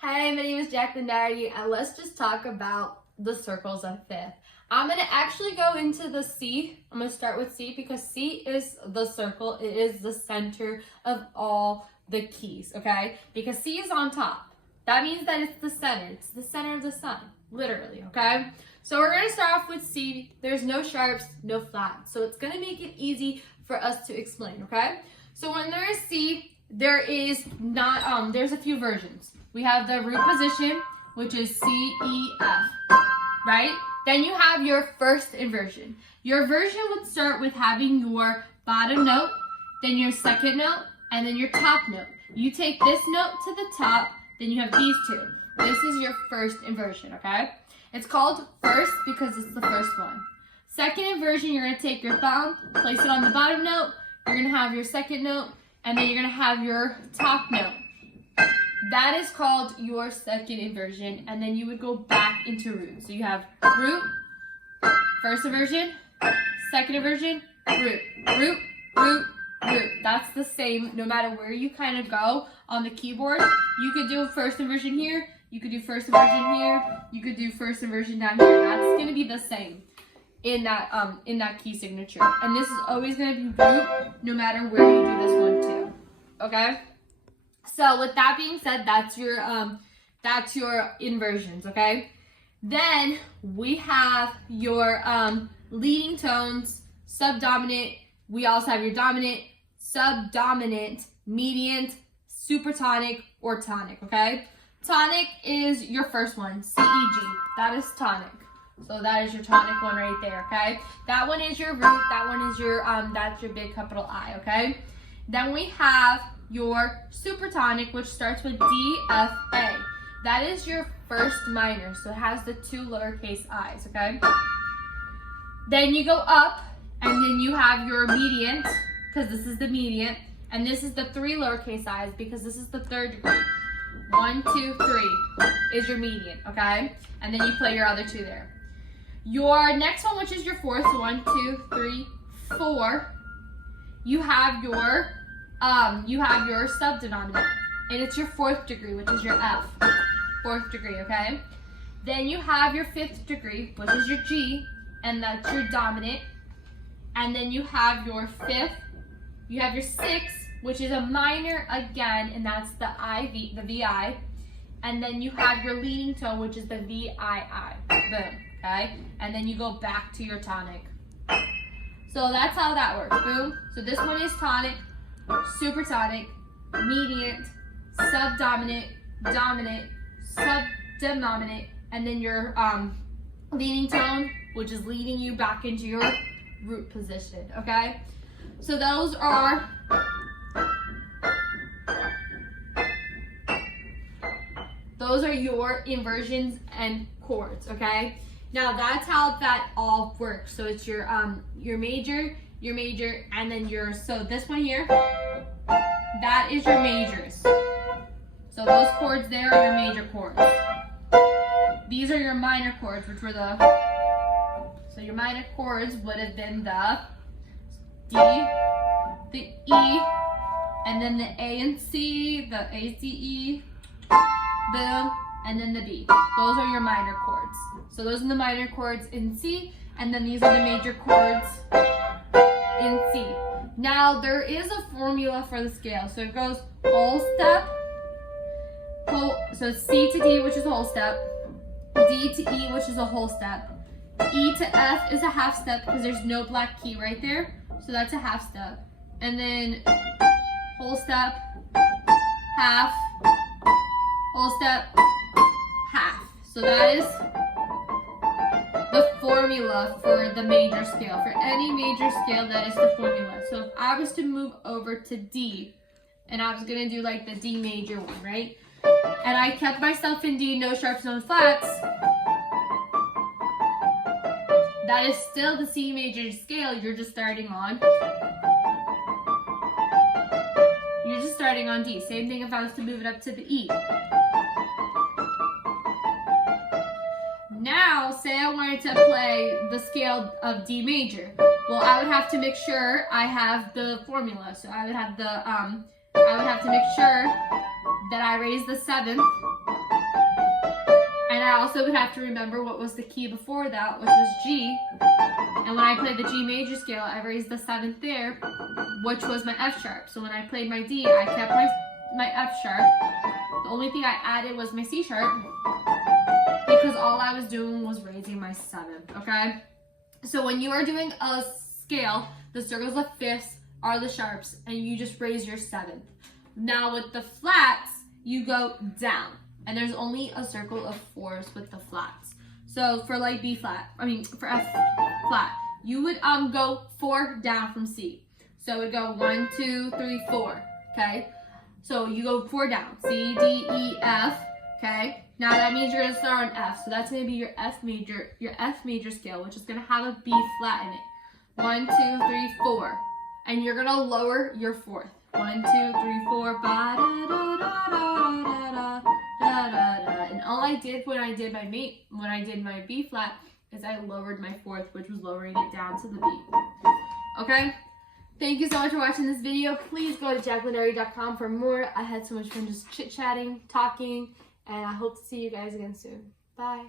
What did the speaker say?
Hi, my name is Jacqueline Doherty, and let's just talk about the circles of fifth. I'm going to actually go into the C. I'm going to start with C because C is the circle. It is the center of all the keys, okay? Because C is on top. That means that it's the center. It's the center of the sun, literally, okay? So we're going to start off with C. There's no sharps, no flats. So it's going to make it easy for us to explain, okay? So when there is C, there is not, there's a few versions. We have the root position, which is C, E, F, right? Then you have your first inversion. Your version would start with having your bottom note, then your second note, and then your top note. You take this note to the top, then you have these two. This is your first inversion, okay? It's called first because it's the first one. Second inversion, you're gonna take your thumb, place it on the bottom note, you're gonna have your second note, and then you're gonna have your top note. That is called your second inversion, and then you would go back into root. So you have root, first inversion, second inversion, root, root, root, root. That's the same no matter where you kind of go on the keyboard. You could do first inversion here, you could do first inversion here, you could do first inversion down here. That's gonna be the same in that key signature. And this is always gonna be root no matter where you do this one too. Okay? So with that being said, that's your inversions, okay? Then we have your leading tones, subdominant. We also have your dominant, subdominant, mediant, supertonic, or tonic, okay? Tonic is your first one, C, E, G. That is tonic. So that is your tonic one right there, okay? That one is your root. That one is your that's your big capital I, okay? Then we have your supertonic, which starts with D, F, A. That is your first minor, so it has the two lowercase i's, okay? Then you go up, and then you have your mediant, because this is the mediant, and this is the three lowercase i's, because this is the third degree. 1, 2, 3 is your mediant, okay? And then you play your other two there. Your next one, which is your fourth, so 1, 2, 3, 4, you have your subdenominator, and it's your fourth degree, which is your F, fourth degree, okay? Then you have your fifth degree, which is your G, and that's your dominant. And then you have your fifth, you have your sixth, which is a minor again, and that's the IV, the VI. And then you have your leading tone, which is the VII, boom, okay? And then you go back to your tonic. So that's how that works, boom. So this one is tonic, supertonic, mediant, subdominant, dominant, subdominant, and then your leading tone, which is leading you back into your root position, okay? So those are your inversions and chords, okay? Now that's how that all works. So it's your major, and then so this one here, that is your majors. So those chords there are your major chords. These are your minor chords, which were so your minor chords would have been the D, the E, and then the A and C, the A, C, E, boom, and then the B. Those are your minor chords. So those are the minor chords in C, and then these are the major chords in C. Now there is a formula for the scale. So it goes whole step, so C to D, which is a whole step, D to E, which is a whole step, E to F is a half step because there's no black key right there. So that's a half step. And then whole step, half, whole step, half. So that is the formula for the major scale. For any major scale, that is the formula. So if I was to move over to D, and I was gonna do like the D major one, right? And I kept myself in D, no sharps, no flats, that is still the C major scale. You're just starting on. You're just starting on D. Same thing if I was to move it up to the E. Now, say I wanted to play the scale of D major. Well, I would have to make sure I have the formula. So I would have to make sure then I raised the 7th. And I also would have to remember what was the key before that, which was G. And when I played the G major scale, I raised the 7th there, which was my F sharp. So when I played my D, I kept my F sharp. The only thing I added was my C sharp, because all I was doing was raising my 7th, okay? So when you are doing a scale, the circles of fifths are the sharps, and you just raise your 7th. Now with the flats, you go down, and there's only a circle of 4s with the flats. So for like for F flat, you would go 4 down from C. So it would go 1, 2, 3, 4, okay? So you go 4 down, C, D, E, F, okay? Now that means you're gonna start on F, so that's gonna be your F major scale, which is gonna have a B flat in it. 1, 2, 3, 4, and you're gonna lower your 4th. 1, 2, 3, 4, ba da da da da da da da. And all I did when I did my B flat is I lowered my 4th, which was lowering it down to the B. Okay. Thank you so much for watching this video. Please go to jacquelineary.com for more. I had so much fun just chit-chatting, talking, and I hope to see you guys again soon. Bye.